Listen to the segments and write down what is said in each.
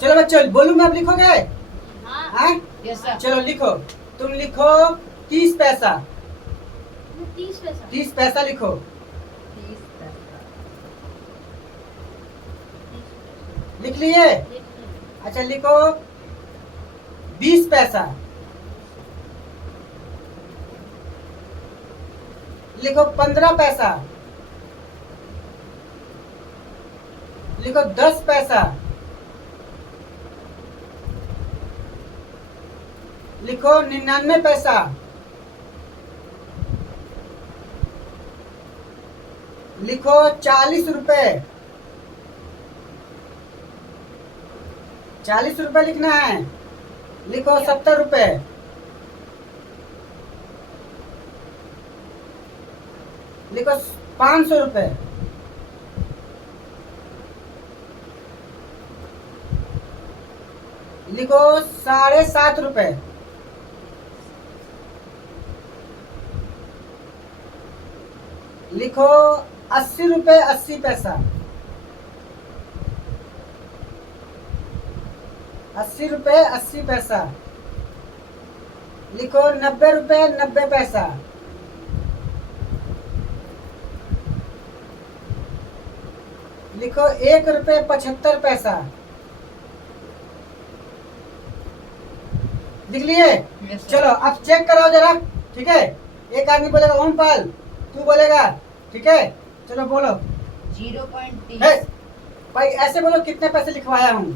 चलो बच्चों बोलूं मैं, अब लिखोगे? हाँ यस सर। चलो लिखो, तुम लिखो 30 पैसा। 30 पैसा लिखो। 30 पैसा लिख लिए? अच्छा लिखो 20 पैसा। लिखो 15 पैसा। लिखो 10 पैसा। लिखो 99 पैसा। लिखो 40 रुपए। 40 रुपए लिखना है। लिखो 70 रुपए। लिखो 500 रुपए। लिखो 7.5 रुपए। लिखो 80 रुपए 80 पैसा। 80 रुपए 80 पैसा। लिखो 90 रुपए 90 पैसा। लिखो 1 रुपए 75 पैसा। लिख लिए? Yes sir. चलो अब चेक कराओ जरा, ठीक है? एक आदमी बोलेगा ओमपाल, तू बोलेगा, ठीक है? चलो बोलो। 0.30 भाई ऐसे बोलो, कितने पैसे लिखवाया हूँ?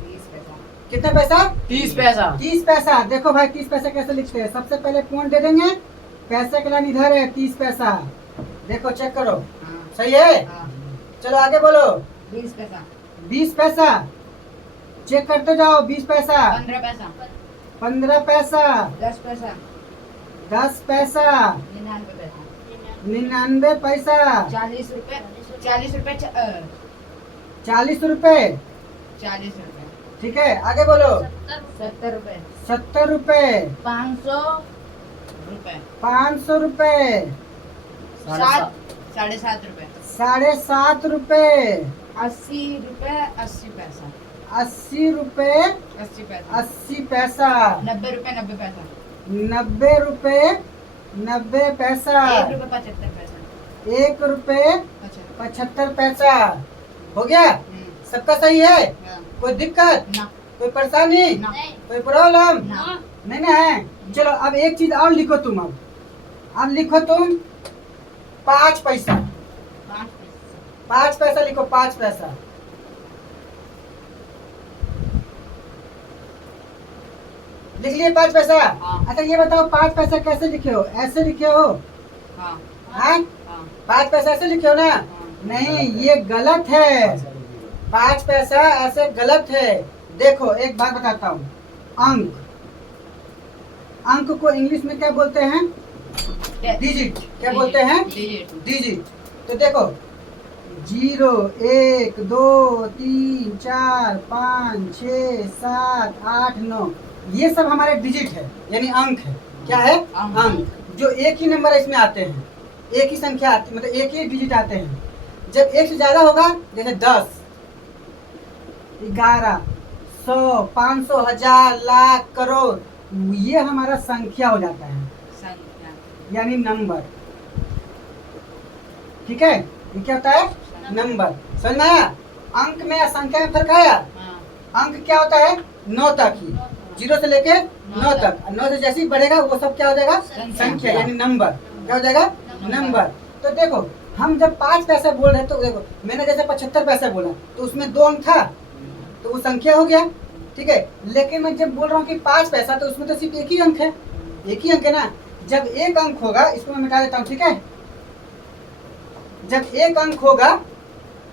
30 पैसा। कितने पैसा? 30 पैसा। 30 पैसा। देखो भाई 30 पैसा कैसे लिखते हैं, सबसे पहले पॉइंट दे देंगे, पैसे का लाइन इधर है, 30 पैसा। देखो चेक करो, हाँ सही है? हाँ। चलो आगे बोलो। 20 पैसा। 20 पैसा। चेक करते जाओ। 20 पैसा। 15 पैसा। 15 पैसा। 10 पैसा। 10 पैसा। 99 पैसा। 99 पैसा। 40 रुपए। 40 रुपए 40 रुपए। 40 रुपए। ठीक है आगे बोलो। 70 रुपए। 70 रुपए। 500 रुपए। 500 रुपए। 7.5 रुपए। 7.5 रुपए। 80 रुपए 80 पैसा। 80 रुपए 80 पैसा। 80 पैसा। 90 रुपए 90 पैसा। 90 रुपए 90 पैसा। 1 रुपए 75 पैसा। 1 रुपए अच्छा। 75 पैसा। हो गया? सबका सही है? हाँ। कोई दिक्कत? ना कोई परेशानी? ना कोई प्रॉब्लम? ना। नहीं ना है? चलो अब एक चीज और लिखो तुम। अब लिखो तुम 5 पैसा। 5 पैसा। 5 पैसा लिखो। 5 पैसा। लिख लिए 5 पैसा? हाँ। अच्छा ये बताओ 5 पैसा कैसे लिखे हो? ऐसे लिखे हो? हाँ हाँ? हाँ 5 पैसा ऐसे लिखे हो ना? नहीं, ये गलत है। 5 पैसा ऐसे गलत है। देखो एक बात बताता हूँ, अंक, अंक को इंग्लिश में क्या बोलते हैं? डिजिट। क्या बोलते हैं? डिजिट। डिजिट। तो देखो 0 1 2 3 4 5 6 7 8 9, ये सब हमारे डिजिट है, यानी अंक है। क्या है? अंक। अंक। जो एक ही नंबर इसमें आते हैं, एक ही संख्या आती, मतलब एक ही डिजिट आते हैं। जब एक से ज्यादा होगा, जैसे 10 11 100 500 1000 लाख करोड़, ये हमारा संख्या हो जाता है, संख्या। यानी नंबर। ठीक है? ये क्या होता है? नंबर। समझ में आया? अंक में या संख्या में फर्क आया? हाँ। अंक क्या होता है? 9 तक ही, 0 से लेके 9 तक। 9 से जैसे ही बढ़ेगा वो सब क्या हो जाएगा? संख्या, यानी नंबर। क्या हो जाएगा? नंबर। तो देखो हम जब 5 पैसा बोल रहे हैं, तो देखो मैंने जैसे 75 पैसा बोला, तो उसमें 2 अंक था, तो वो संख्या हो गया। ठीक है? लेकिन मैं जब बोल रहा हूँ कि 5 पैसा, तो उसमें तो सिर्फ एक ही अंक है, एक ही अंक है ना। जब एक अंक होगा, इसको मैं मिटा देता हूँ, ठीक है? जब एक अंक होगा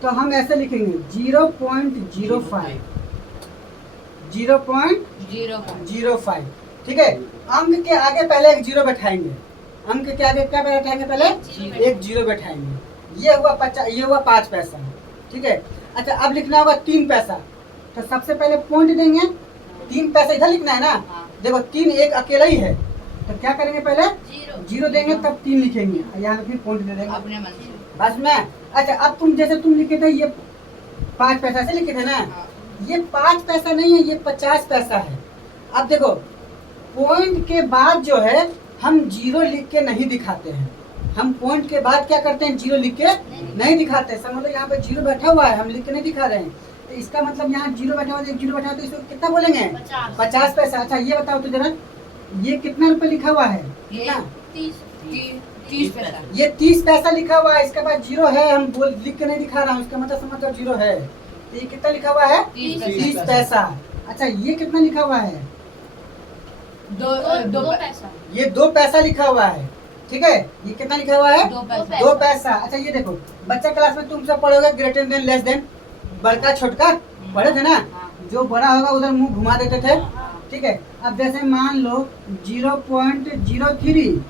तो हम ऐसे लिखेंगे 0.05, 0.05। ठीक है? अंक के आगे पहले एक 0 बैठाएंगे, अंक के आगे क्या बैठाएंगे? पहले एक 0 बैठाएंगे। ये हुआ 50, ये हुआ 5 पैसा। ठीक है? अच्छा अब लिखना होगा 3 पैसा, तो सबसे पहले पॉइंट देंगे, 3 पैसा इधर लिखना है ना। हाँ। देखो 3 एक अकेला ही है, तो क्या करेंगे? पहले 0 देंगे, तब 3 लिखेंगे, यहाँ फिर पॉइंट दे देंगे। अपने मन से। बस में। अच्छा अब तुम जैसे तुम लिखे थे ये 5 पैसा से लिखे थे ना, हाँ। ये 5 पैसा नहीं है, ये 50 पैसा है। अब देखो पॉइंट के बाद जो है हम जीरो लिख के नहीं दिखाते हैं, हम पॉइंट के बाद क्या करते हैं, जीरो लिख के नहीं दिखाते। समझ लो यहाँ पे जीरो बैठा हुआ है, हम लिख के नहीं दिखा रहे हैं, तो इसका मतलब यहाँ जीरो बैठा हुआ है, जीरो बैठा हुआ है, तो इसको कितना बोलेंगे, 50 पैसा। अच्छा ये बताओ तो जरा, ये कितना रुपए लिखा हुआ है, कितना, 30 पैसा। ये 30 पैसा लिखा हुआ है, इसके बाद जीरो है, हम बोल लिख के नहीं दिखा रहा हूँ, इसका मतलब समझ लो जीरो है। तो ये कितना लिखा हुआ है, 30 पैसा। अच्छा ये कितना लिखा हुआ है, दो पैसा। ये 2 पैसा लिखा हुआ है, ठीक है। ये कितना लिखा हुआ है, 2 पैसा। अच्छा ये देखो बच्चा क्लास में तुम सब पढ़ोगे ग्रेटर देन लेस देन, बड़का छोटका पढ़े थे ना, जो बड़ा होगा उधर मुंह घुमा देते थे, ठीक है। अब जैसे मान लो 0.03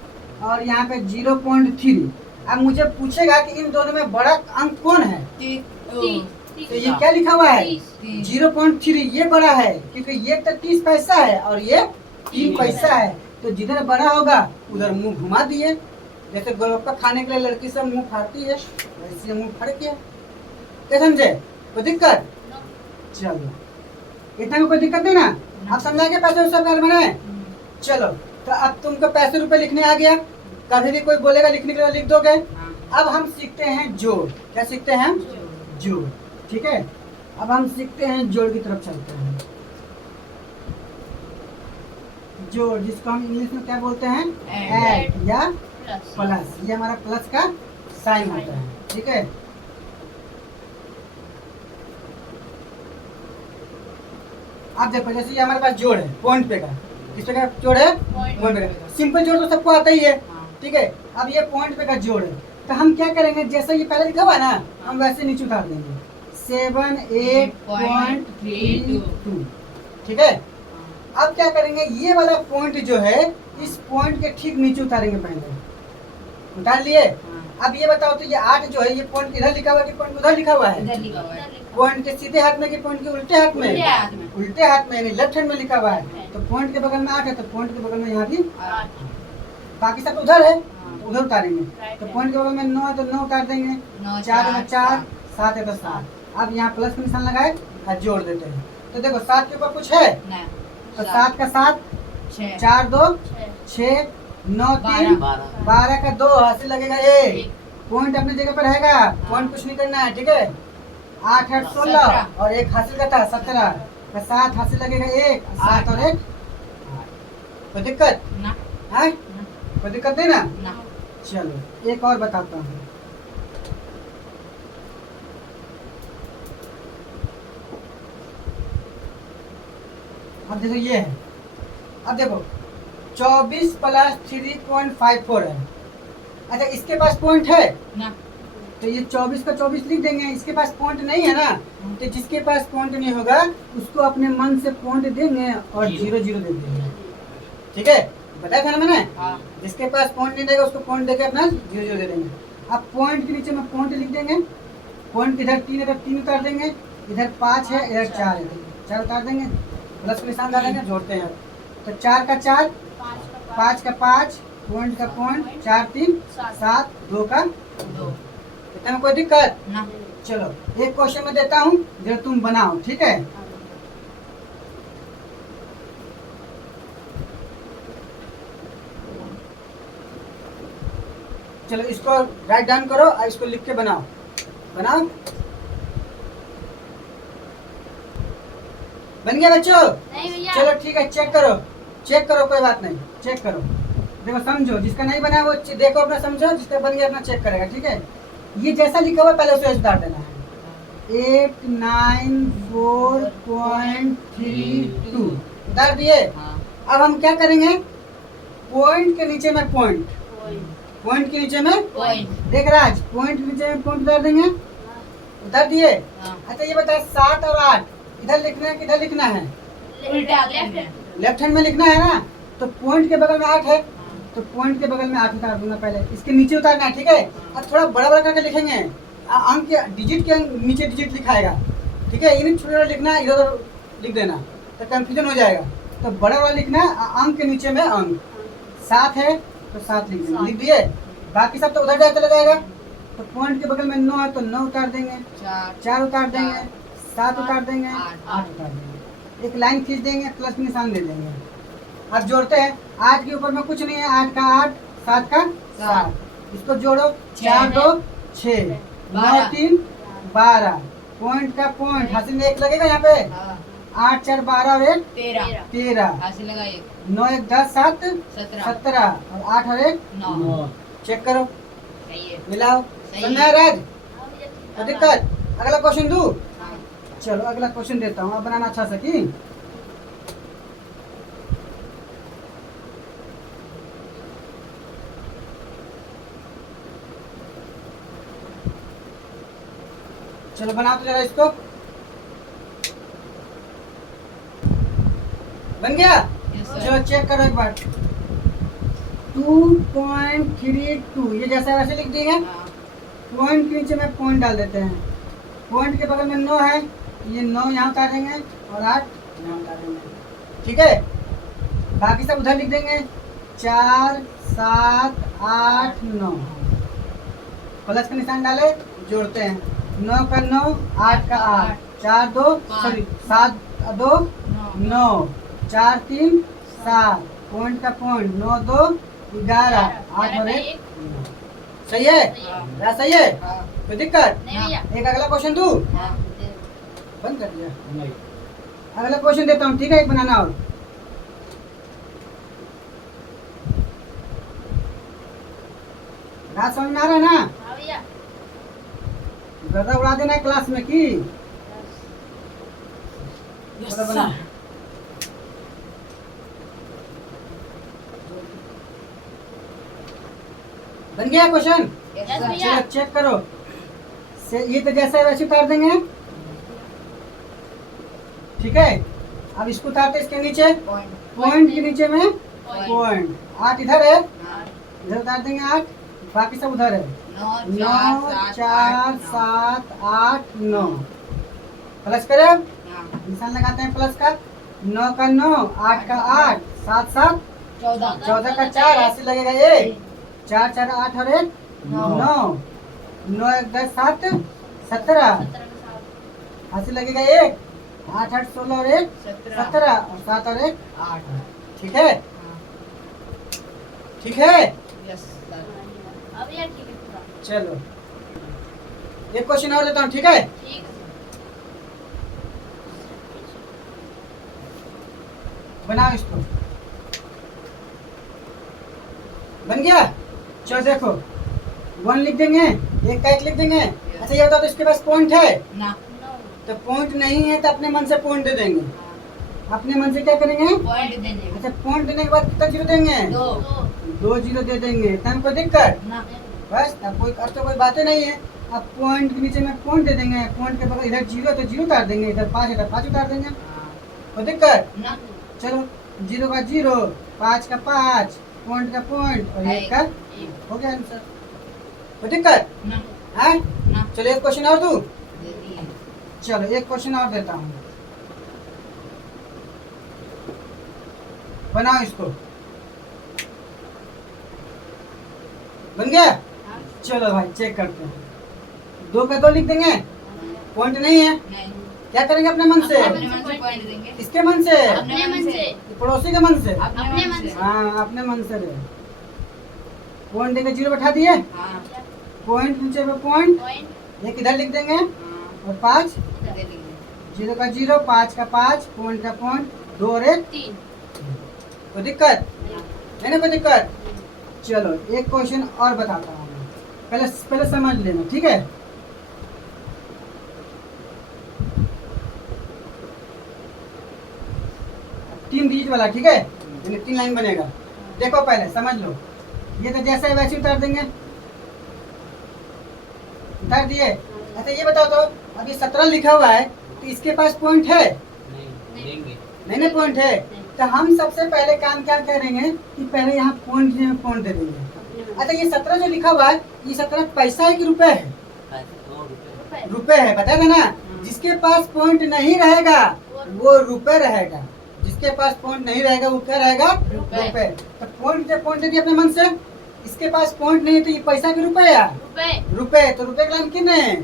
और यहाँ पे 0.3, अब मुझे पूछेगा कि इन दोनों में बड़ा अंक कौन है, तो ये क्या लिखा हुआ है, 0.3, ये बड़ा है क्योंकि ये तो 30 पैसा है और ये 3 पैसा है, तो जिधर बड़ा होगा उधर मुंह घुमा दिए। जैसे गोलगप्पा खाने के लिए लड़की सब मुंह फाड़ती है, वैसे मुंह फाड़ किया, क्या समझे, कोई दिक्कत, चलो इतना में कोई दिक्कत नहीं ना, आप समझा के पैसे सब घर में। चलो तो अब तुमको पैसे रुपए लिखने आ गया, कभी भी कोई बोलेगा लिखने के लिए लिख दोगे। अब हम सीखते हैं जोड़, क्या सीखते हैं, जोड़, ठीक है। अब हम सीखते हैं जोड़ की तरफ चलते हैं। जोड़ जिसको हम इंग्लिश में क्या बोलते हैं, ऐड या प्लस, ये हमारा प्लस का साइन होता है, ठीक है। अब देखो जैसे ये हमारे पास जोड़ है पॉइंट पे का, किस पे का जोड़ है, पॉइंट पे का। सिंपल जोड़ तो सबको आता ही है, ठीक है। अब ये पॉइंट पे का जोड़ है, तो हम क्या करेंगे, जैसे ये पहले लिखा हुआ है ना, हम वैसे नीचे उतार देंगे 78.32, ठीक है। अब क्या करेंगे, ये वाला पॉइंट जो है इस पॉइंट के ठीक नीचे उतारेंगे, पहले उतार लिए। अब ये बताओ तो ये 8 जो है, ये पॉइंट इधर लिखा हुआ है कि पॉइंट उधर लिखा हुआ है, पॉइंट के सीधे हाथ में कि पॉइंट के उल्टे हाथ में, उल्टे हाथ में यानी लेफ्ट हैंड में लिखा हुआ है, तो पॉइंट के बगल में 8 है, तो पॉइंट के बगल में यहाँ भी, बाकी सब उधर है तो उधर उतारेंगे। तो पॉइंट के बगल में 9 है तो 9 उतार देंगे, 4 है 4, 7 है तो 7। अब यहाँ प्लस का निशान लगाए और जोड़ देते हैं, तो देखो 7 के ऊपर कुछ है, तो 7 का 7, 4 2 6, 9 3 12 का 2, हासिल लगेगा 1, पॉइंट अपनी जगह पर रहेगा, पॉइंट कुछ नहीं करना है, ठीक है। 8 8 16 और 1 हासिल का था 17 का 7 हासिल लगेगा 1, 7 और 1 कोई दिक्कत है, कोई दिक्कत नहीं ना। चलो एक और बताता हूँ, अब देखो ये है, अब देखो 24 प्लस 3.54 है। अच्छा इसके पास पॉइंट है ना, तो ये 24 का 24 लिख देंगे, इसके पास पॉइंट नहीं है ना, तो जिसके पास पॉइंट नहीं होगा उसको अपने मन से पॉइंट देंगे और 0 0 दे देंगे, ठीक है, बताया था ना मैंने। जिसके पास पॉइंट नहीं देगा उसको पॉइंट देके अपना 0 0 दे देंगे। अब पॉइंट के नीचे में पॉइंट लिख देंगे, पॉइंट इधर 3 है तो 3 उतार देंगे, इधर 5 है इधर 4 है, 4 उतार देंगे, प्लस का निशान डाल देंगे, जोड़ते हैं। तो 4 का 4, 5 का 5, पॉइंट का पॉइंट, 4 3 7, 2 का 2, इतना में कोई दिक्कत ना। चलो एक क्वेश्चन में देता हूँ जो तुम बनाओ, ठीक है। चलो इसको राइट डाउन करो और इसको लिख के बनाओ, बनाओ, बन गया बच्चों। चलो ठीक है, चेक करो, चेक करो, कोई बात नहीं, चेक करो, देखो समझो, जिसका नहीं बना वो देखो अपना समझो, जिसका बन गया अपना चेक करेगा, ठीक है। ये जैसा लिखा हुआ पहले उसे उतार देना है, 894.32 उतार दिए। अब हम क्या करेंगे, पॉइंट के नीचे में पॉइंट, पॉइंट के नीचे में देख राज, पॉइंट के नीचे में पॉइंट उतार देंगे, उतार दिए। अच्छा ये बता 7 और 8 इधर लिखना है किधर लिखना है, लेफ्ट हैंड में लिखना है ना, तो पॉइंट के बगल में 8 है, तो पॉइंट के बगल में 8 उतार दूंगा, पहले इसके नीचे उतारना है, ठीक है। अब थोड़ा बड़ा बड़ा करके लिखेंगे, अंक के डिजिट के नीचे डिजिट लिखाएगा, ठीक है, इन्हें छोटा लिखना है, इधर उधर लिख देना तो कंफ्यूजन हो जाएगा, तो बड़ा वाला लिखना है, अंक के नीचे में अंक, 7 है तो 7 लिख देंगे, लिख दिए, बाकी सब तो उधर जाए चला जाएगा। तो पॉइंट के बगल में 9 है तो 9 उतार देंगे, 4 उतार देंगे, 7 उतार देंगे, आठ। 8 उतार देंगे, एक लाइन खींच देंगे, प्लस के निशान दे देंगे। अब जोड़ते हैं, 8 के ऊपर में कुछ नहीं है, 8 का 8, 7 का 7, इसको जोड़ो, 4 2 6, 9 3 12, पॉइंट का पॉइंट, हासिल में 1 लगेगा यहाँ पे, हाँ, 8 4 12 और 1 13 13, हासिल लगा एक 9 1 10 7 17 17 और 8 और 1 9 चेक करो, सही है मिलाओ, सही समझ में आ रहा है? कोई दिक्कत? अगला क्वेश्चन दूं? हाँ, चलो अगला क्वेश्चन देता हूँ, अब बनाना अच्छा सा की। चलो बनाओ तो जरा इसको, बन गया? yes sir चलो चेक करो एक बार, 2.32, ये जैसा वैसे लिख दिए, हाँ, पॉइंट के नीचे में पॉइंट डाल देते हैं, पॉइंट के बगल में 9 है, ये 9 यहाँ उतारेंगे और 8 यहाँ उतारेंगे, ठीक है? बाकी सब उधर लिख देंगे, 4 7 8 9, प्लस का निशान डाले, जोड़ते हैं, 9 का 9, 8 का 8, 4 2 सॉरी 7 2 9, 4 3 7, पॉइंट का पॉइंट, 9 2 11, 8 और 1 सही है? क्या सही है? हाँ, कोई दिक्कत? नहीं भैया। एक अगला क्वेश्चन दूं? हाँ, बंद कर दिया? अगला क्वेश्चन देता हूँ, ठीक है? एक बनाना और, बात समझ में आ रहा है ना? हाँ भैया। गर्दा उड़ा देना है क्लास में की? चलो बना। बन गया क्वेश्चन? yes Yes, sir भैया। चलो चेक करो, से ये तो जैसा है वैसे उतार देंगे, ठीक है? अब इसको उतारते इसके नीचे, पॉइंट पॉइंट के नीचे में पॉइंट। पॉइंट, 8 इधर है, हाँ, इधर उतार देंगे 8, बाकी सब उधर है, 9 9 4 4 7 8 9, प्लस करें, हाँ, निशान लगाते हैं प्लस का, 9 का 9, 8 का 8, 7 7 14 14 का 4, हासिल लगेगा 1, 4 4 8 और 1 9 9, 9 1 10 7 17, हासिल लगेगा 1, 8 8 16 और 1 17 17 और 7 और 1 8 ठीक है? हाँ, ठीक है? yes sir हाँ भैया ठीक है पूरा। चलो एक क्वेश्चन और देता हूँ, ठीक है? ठीक है। बनाओ इसको, बन गया? चलो देखो, 1 लिख देंगे, एक का 1 लिख देंगे। अच्छा ये बताओ तो इसके पास पॉइंट है? ना तो पॉइंट नहीं है तो अपने मन से पॉइंट दे देंगे, हाँ, अपने मन से क्या करेंगे? पॉइंट दे दे अच्छा पॉइंट देने के बाद कितना जीरो देंगे? 2 2 जीरो दे देंगे, तब कोई दिक्कत? ना बस अब कोई अब तो कोई बातें नहीं है, अब पॉइंट के नीचे में पॉइंट दे देंगे, पॉइंट के बगल इधर जीरो तो जीरो उतार देंगे, इधर 5 इधर 5 उतार देंगे, हाँ, कोई दिक्कत? ना चलो 0 का 0, 5 का 5, पॉइंट का पॉइंट और 1 का हो गया आंसर, कोई दिक्कत ना है? ना चलो एक क्वेश्चन और दूं? दे दिए चलो एक क्वेश्चन और देता हूँ, बनाओ इसको, बन गया? चलो भाई चेक करते हैं, 2 का 2 लिख देंगे, पॉइंट नहीं है, नहीं क्या करेंगे अपने मन से? अपने मन से पॉइंट देंगे किसके मन से? अपने मन से। पड़ोसी के मन से? अपने मन से हाँ अपने मन से रहे, पॉइंट देके जीरो बैठा दिए, हाँ पॉइंट नीचे पे पॉइंट, पॉइंट एक इधर लिख देंगे हाँ और 5, दे देंगे 0 का 0, 5 का 5, पॉइंट का पॉइंट, 2 और 1, 3 कोई दिक्कत? नहीं ना कोई दिक्कत? चलो एक क्वेश्चन और बताता हूँ मैं, पहले पहले समझ लेना, ठीक है? तीन डिजिट वाला, ठीक है? यानी 3 लाइन बनेगा, देखो पहले समझ लो, ये तो जैसे है वैसे उतार देंगे, उतार दिए। अच्छा ये बताओ तो अभी 17 लिखा हुआ है तो इसके पास पॉइंट है? नहीं ना पॉइंट है, तो हम सबसे पहले काम क्या करेंगे कि पहले यहाँ पॉइंट दे देंगे। अच्छा ये 17 जो लिखा हुआ है, ये 17 पैसा है कि रुपए है? रुपए है, बता देना। जिसके पास पॉइंट नहीं रहेगा वो रुपए रहेगा, जिसके पास पॉइंट नहीं रहेगा वो क्या रहेगा? रुपए। तो पॉइंट दे दिया अपने मन से, इसके पास पॉइंट नहीं है तो ये पैसा के रुपए या रुपए रुपए, तो रुपए का नाम किन है?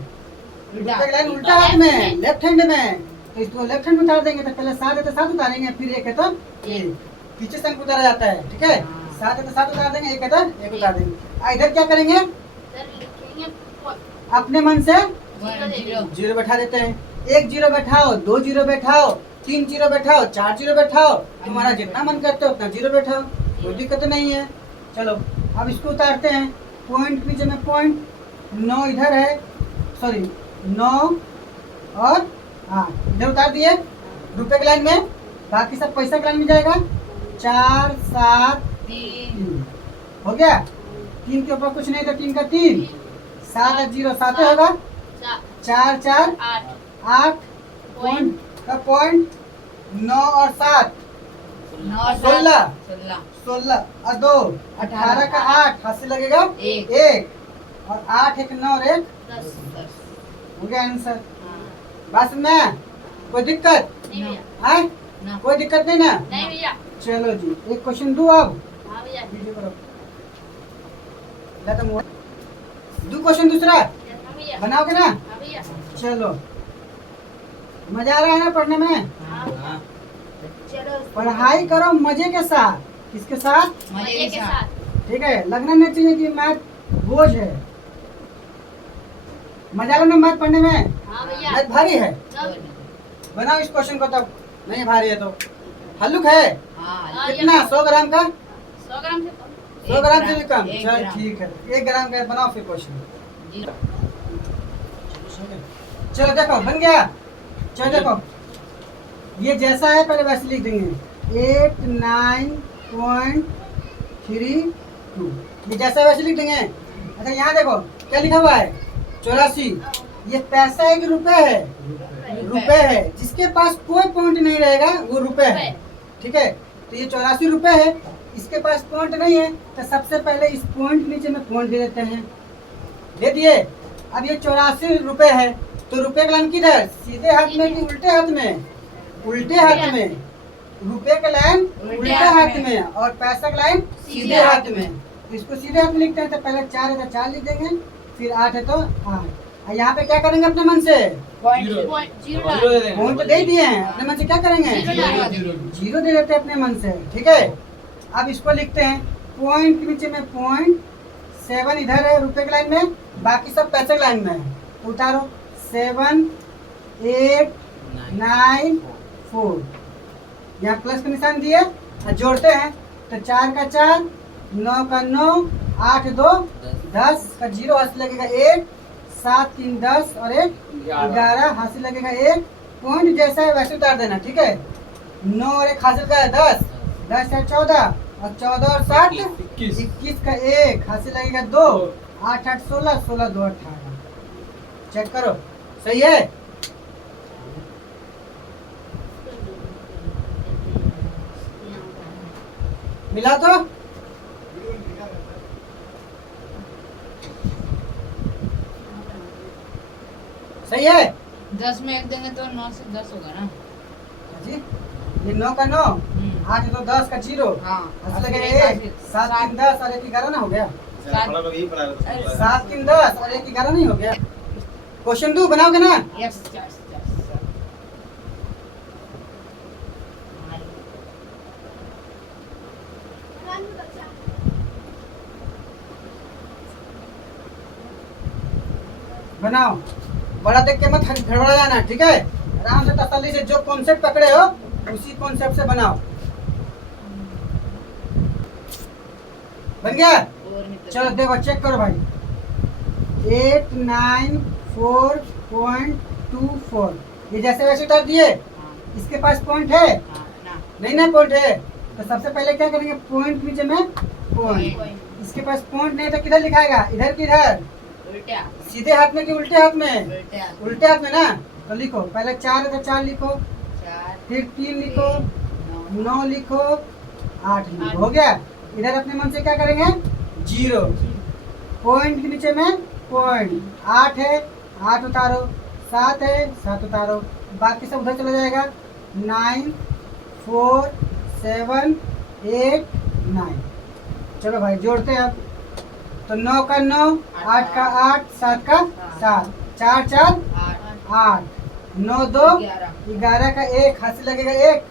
रुपए की लाइन उल्टा हाथ में, लेफ्ट हैंड में, तो इसको लेफ्ट हैंड में उतार देंगे। तो पहले 7 है तो 7 उतारेंगे, फिर 1 है तो 1, पीछे से अंक उतारा जाता है, ठीक है। 7 है तो 7 उतार देंगे, 1 है तो 1 उतार देंगे। इधर क्या करेंगे, सर लिखेंगे अपने मन से 1 0 जीरो बैठा देते हैं। 1 जीरो बैठाओ, 2 जीरो बैठाओ, 3 जीरो बैठाओ, 4 जीरो बैठाओ, तुम्हारा जितना मन करते हो उतना जीरो बैठाओ, कोई दिक्कत नहीं है। चलो अब इसको उतारते हैं। पॉइंट नीचे में पॉइंट, 9 इधर है, सॉरी 9 और 8 इधर उतार दिए रुपए की लाइन में। बाकी सब पैसा की लाइन में जाएगा। 4 7 3 3 हो गया। 3 के ऊपर कुछ नहीं था, 3 का 3, 7 और 0 7 होगा। 4 4 8 8 पॉइंट का पॉइंट, 9 और 7 9 16 16 16 और 2 18 का 8 हाथ से लगेगा एक। 1 और 8 1 9 और 1 10 हो गया आंसर। हाँ बस में कोई दिक्कत नहीं भैया, है, ना कोई दिक्कत नहीं ना। नहीं भैया, चलो जी एक क्वेश्चन दूं अब, हाँ भैया, वीडियो करो ला तो दो क्वेश्चन दूसरा हाँ भैया, बनाओगे ना। हाँ भैया, चलो मजा आ रहा है ना पढ़ने में। हाँ भैया, चलो पढ़ाई करो मजे के साथ, किसके साथ, मजे के साथ, ठीक है। लगना नहीं चाहिए कि मैथ बोझ है। मजा आ रहा ना मैथ पढ़ने में, हाँ भैया, मैथ भारी है। सब बनाओ इस क्वेश्चन को, तब नहीं भारी है तो हल्लुक है। हाँ कितना 100 ग्राम का, 100 ग्राम से कम, 100 ग्राम से भी कम। एक चल ग्राम। ठीक है, 1 ग्राम का बनाओ फिर क्वेश्चन। जीरो। चलो देखो बन गया। चलो देखो ये जैसा है पहले वैसे लिख देंगे। 89.32 ये जैसा है वैसे लिख देंगे। अच्छा यहाँ देखो क्या लिखा हुआ है, 84। ये पैसा है कि रुपए है, रुपए है। जिसके पास कोई पॉइंट नहीं रहेगा वो रुपए है, ठीक है। तो ये 84 रुपए है, इसके पास पॉइंट नहीं है तो सबसे पहले इस पॉइंट नीचे में पॉइंट दे देते हैं, दे दिए। अब ये 84 रुपए है, तो रुपए का लाइन किधर, सीधे हाथ में कि उल्टे हाथ में, उल्टे हाथ में। रुपए का लाइन उल्टे हाथ में और पैसा का लाइन सीधे हाथ में। तो इसको सीधे हाथ में लिखते हैं। तो पहले 4 है तो 4 लिख देंगे, फिर 8 है तो 8। और यहाँ पे क्या करेंगे अपने मन से, पॉइंट जीरो डाल, पॉइंट तो दे दिए हैं, अपने मन से क्या करेंगे, जीरो दे देते हैं अपने मन से, ठीक है। अब इसको लिखते हैं पॉइंट के नीचे में पॉइंट, 7 इधर है रुपए की लाइन में, बाकी सब पैसे की लाइन में है। तो उतारो 7 8 9 4, यहाँ प्लस का निशान दिए और जोड़ते हैं। तो 4 का 4, 9 का 9, 8 2 10 का 0 हाथ से लगेगा 1, 7 3 10 और 1 11 हाथ से लगेगा 1। पॉइंट जैसा है वैसे उतार देना, ठीक है। 9 और 1 हासिल का है 10, 10 है 14 और 14 और 7 21 का 1 हाथ से लगेगा 2, 8 8 16, 16 2 18। चेक करो सही है। मिला तो सही है 10 में 1 देंगे तो 9 से 10 होगा ना। जी। ये 9 का 9, 8 तो 10 का 0, हाँ हाथ से लगेगा 1, 7 3 10 और 1 11 ना हो गया। 7 3 10 और 1 11 नहीं हो गया। क्वेश्चन 2 बनाओगे ना। यस बनाओ, बड़ा देख के मत गड़बड़ा जाना, ठीक है। आराम से तसल्ली से जो कॉन्सेप्ट पकड़े हो उसी कॉन्सेप्ट से बनाओ। बन गया। चलो देखो चेक करो भाई। 894.24 ये जैसे वैसे उतार दिए। इसके पास पॉइंट है, नहीं ना पॉइंट है, तो सबसे पहले क्या करेंगे, पॉइंट नीचे में पॉइंट। इसके पास पॉइंट नहीं तो किधर लिखाएगा, इधर किधर, उल्टा सीधे हाथ में कि उल्टे हाथ में, उल्टा उल्टे हाथ में ना। तो लिखो पहले 4 है तो 4 लिखो, 4 फिर 3 लिखो, 9 लिखो, 8 लिखो, हो गया। इधर अपने मन से क्या करेंगे, 0। पॉइंट के नीचे में पॉइंट, 8 है 8 उतारो, 7 है 7 उतारो, बाकी सब उधर चला जाएगा। 9 4 7 8 9। चलो भाई जोड़ते हैं अब। तो 9 का 9, 8 का 8, 7 का 7, 4 4 8, 9 2 11 11 का 1 हाथ से लगेगा 1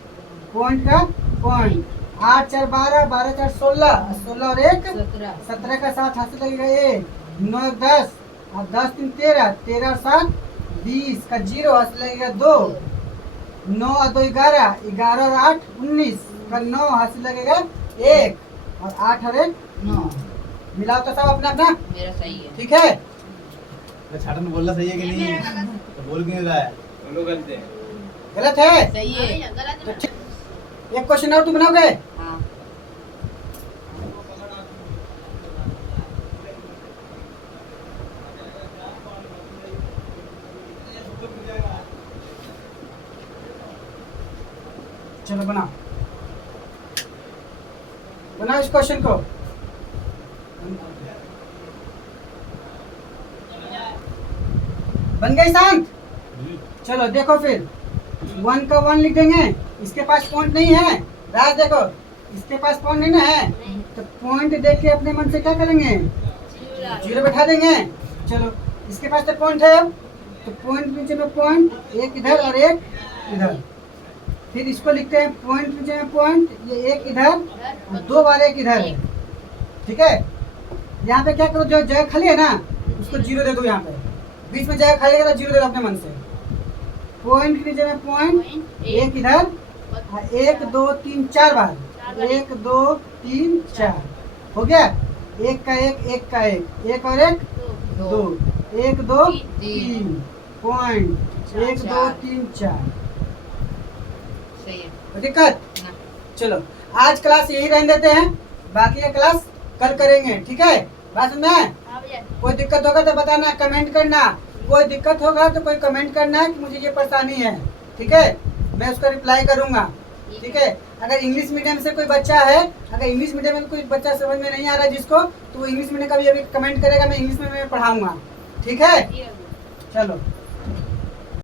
पॉइंट का पॉइंट, 8 4 12, 12 4 16, 16 और 1 17 17 का 7 हाथ से लगेगा 1, 9 10 और 10 3 13, 13 और 7 20 का 0 हाथ से लगेगा 2, 9 और 2 11, 11 और 8 19 का 9 हाथ से लगेगा 1 और 8 और 1 9। मिलाओ तो सब अपना अपना, मेरा सही है। ठीक है। तो छाटन बोलना सही है कि नहीं? तो बोल क्यों रहा है? गलत है सही है। गलत तो ठीक। एक क्वेश्चन और तुम बनाओगे। हाँ चलो बनाओ, बनाओ इस क्वेश्चन को। बन गई शांत? चलो देखो फिर 1 का 1 लिख देंगे, इसके पास पॉइंट नहीं है। राज देखो, इसके पास पॉइंट नहीं ना है, तो पॉइंट देख के अपने मन से क्या करेंगे, जीरो बैठा देंगे। चलो इसके पास तो पॉइंट है, अब तो पॉइंट नीचे में पॉइंट, एक इधर और एक इधर। फिर इसको लिखते हैं पॉइंट नीचे में पॉइंट, ये एक इधर और 2 बार एक इधर है, ठीक है। यहाँ पे क्या करो, जो जगह खाली है ना उसको जीरो दे दो, यहाँ पे बीच में जगह खाली है तो जीरो दे दो अपने मन से। पॉइंट के नीचे में पॉइंट, एक इधर और 1 2 3 4 बार, 1 2 3 4 हो गया। एक का एक, एक का एक, एक और एक 2, 1 2 3 पॉइंट, 1 2 3 4। सही है कोई दिक्कत? ना। चलो आज क्लास यही रहने देते हैं, बाकी का क्लास कल करेंगे, ठीक है। बात समझ में आए? हाँ भैया कोई दिक्कत होगा तो बताना, कमेंट करना। कोई दिक्कत होगा तो कोई कमेंट करना है कि मुझे ये परेशानी है, ठीक है, मैं उसका रिप्लाई करूंगा, ठीक है। अगर इंग्लिश मीडियम से कोई बच्चा है, अगर इंग्लिश मीडियम में कोई बच्चा समझ में नहीं आ रहा है जिसको, तो वो इंग्लिश मीडियम का भी अभी कमेंट करेगा, मैं इंग्लिश में पढ़ाऊंगा, ठीक है। जी चलो